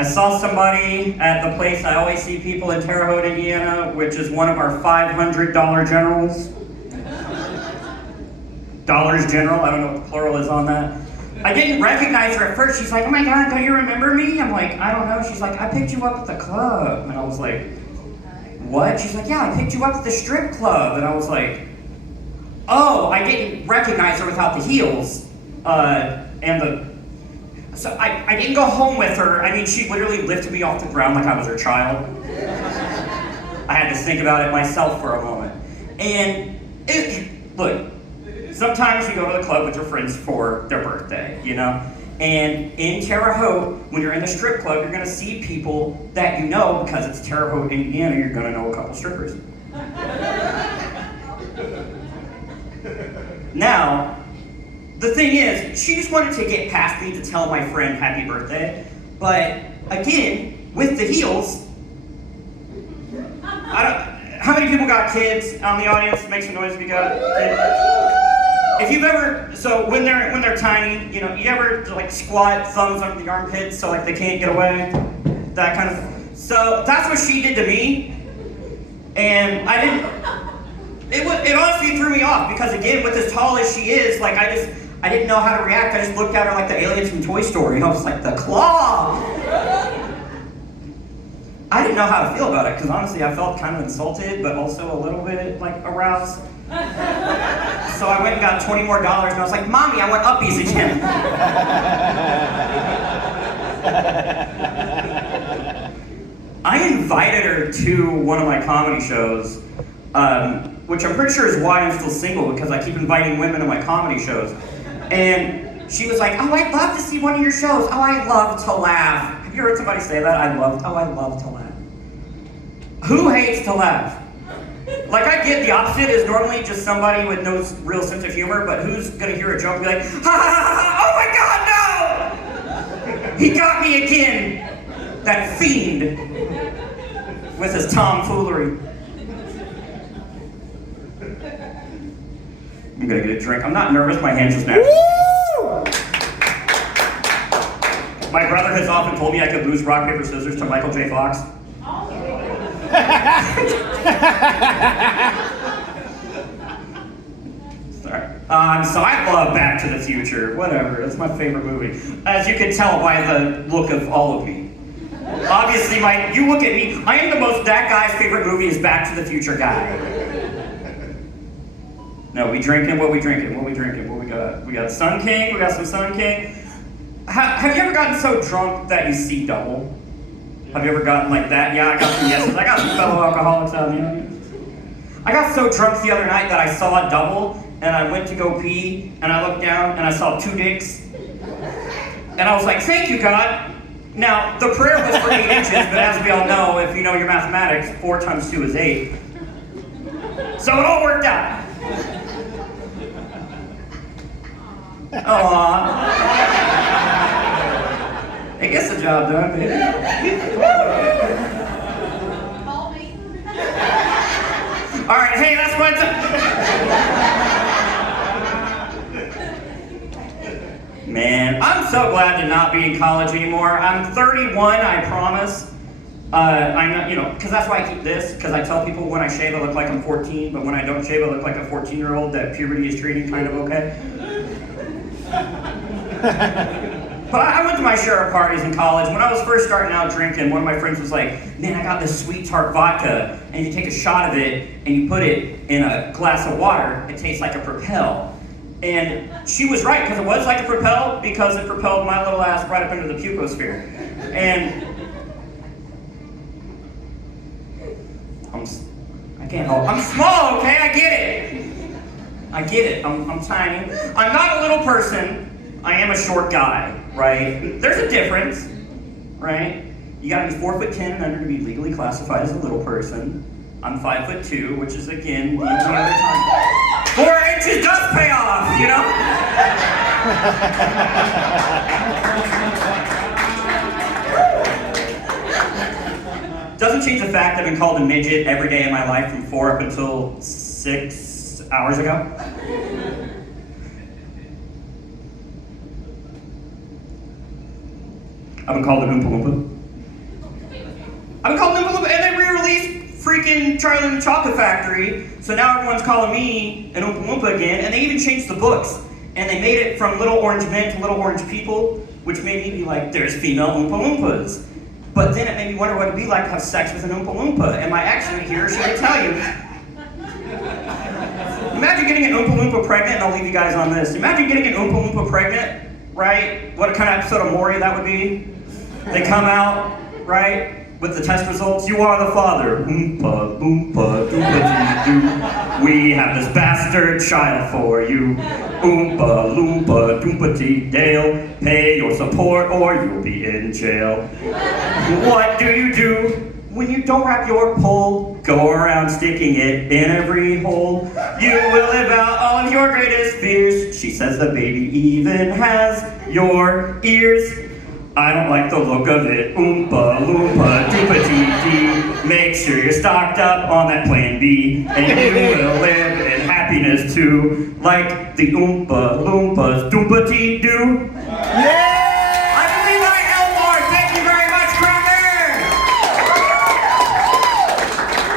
I saw somebody at the place I always see people in Terre Haute, Indiana, which is one of our $500 generals. Dollars General, I don't know what the plural is on that. I didn't recognize her at first. She's like, oh my God, don't you remember me? I'm like, I don't know. She's like, I picked you up at the club. And I was like, what? She's like, yeah, I picked you up at the strip club. And I was like, oh, I didn't recognize her without the heels. So I didn't go home with her. I mean, she literally lifted me off the ground like I was her child. I had to think about it myself for a moment. And look, sometimes you go to the club with your friends for their birthday, you know? And in Terre Haute, when you're in the strip club, you're gonna see people that you know, because it's Terre Haute, Indiana, you're gonna know a couple strippers. Now, the thing is, she just wanted to get past me to tell my friend happy birthday, but again, with the heels, how many people got kids out in the audience? Make some noise if you got kids. If you've ever, so when they're tiny, you know, you ever like squat thumbs under the armpits so like they can't get away? That kind of, so that's what she did to me. And I didn't, it honestly threw me off because again, with as tall as she is, like I didn't know how to react. I just looked at her like the aliens from Toy Story. I was like, the claw! I didn't know how to feel about it because honestly I felt kind of insulted, but also a little bit like aroused. So I went and got $20 more and I was like, Mommy, I want uppies again. I invited her to one of my comedy shows, which I'm pretty sure is why I'm still single, because I keep inviting women to my comedy shows. And she was like, oh, I'd love to see one of your shows. Oh, I love to laugh. Have you heard somebody say that? I love to laugh. Who hates to laugh? Like, I get the opposite is normally just somebody with no real sense of humor, but who's gonna hear a joke and be like, ha ha ha, oh my God, no! He got me again, that fiend, with his tomfoolery. I'm gonna get a drink. I'm not nervous, my hands just now. My brother has often told me I could lose rock, paper, scissors to Michael J. Fox. Sorry. So I love Back to the Future. Whatever, that's my favorite movie. As you can tell by the look of all of me. Obviously, you look at me, I am the most, that guy's favorite movie is Back to the Future guy. No, we drinking, what we drinking? What we got? We got Sun King, we got some Sun King. Have you ever gotten so drunk that you see double? Have you ever gotten like that? Yeah, I got some yeses. I got some fellow alcoholics out here. I got so drunk the other night that I saw a double, and I went to go pee, and I looked down, and I saw 2 dicks. And I was like, thank you, God. Now, the prayer was for 8 inches, but as we all know, if you know your mathematics, 4 times 2 is 8. So it all worked out. Aww. It gets the job done, baby. Call me. All right, hey, that's what's Man, I'm so glad to not be in college anymore. I'm 31, I promise. I'm not, you know, because that's why I keep this, because I tell people when I shave I look like I'm 14, but when I don't shave I look like a 14-year-old that puberty is treating kind of okay. But I went to my share of parties in college. When I was first starting out drinking, one of my friends was like, man, I got this sweet tart vodka, and you take a shot of it, and you put it in a glass of water, it tastes like a Propel. And she was right, because it was like a Propel, because it propelled my little ass right up into the puposphere. And I can't help. I'm small, okay? I get it. I'm tiny. I'm not a little person. I am a short guy, right? There's a difference, right? You gotta be 4'10" and under to be legally classified as a little person. I'm 5'2", which is again the only other time. 4 inches does pay off, you know? Doesn't change the fact I've been called a midget every day of my life from 4 up until 6 hours ago. I've been called an Oompa Loompa. I've been calling Oompa Loompa, and they re-released freaking Charlie and the Chocolate Factory, so now everyone's calling me an Oompa Loompa again, and they even changed the books. And they made it from Little Orange Men to Little Orange People, which made me be like, there's female Oompa Loompas. But then it made me wonder what it'd be like to have sex with an Oompa Loompa, and my ex right here, she would tell you. Imagine getting an Oompa Loompa pregnant, and I'll leave you guys on this. Imagine getting an Oompa Loompa pregnant, right? What kind of episode of Maury that would be? They come out, right? With the test results, you are the father. Oompa, Loompa, Doompa-dee-doo. We have this bastard child for you. Oompa, Loompa, Doompa-dee-dale. Pay your support or you'll be in jail. What do you do when you don't wrap your pole? Go around sticking it in every hole. You will live out all of your greatest fears. She says the baby even has your ears. I don't like the look of it. Oompa, Loompa, Doompa-dee-dee. Make sure you're stocked up on that Plan B, and you will live in happiness too, like the Oompa Loompas Doompa-dee-doo. Yeah!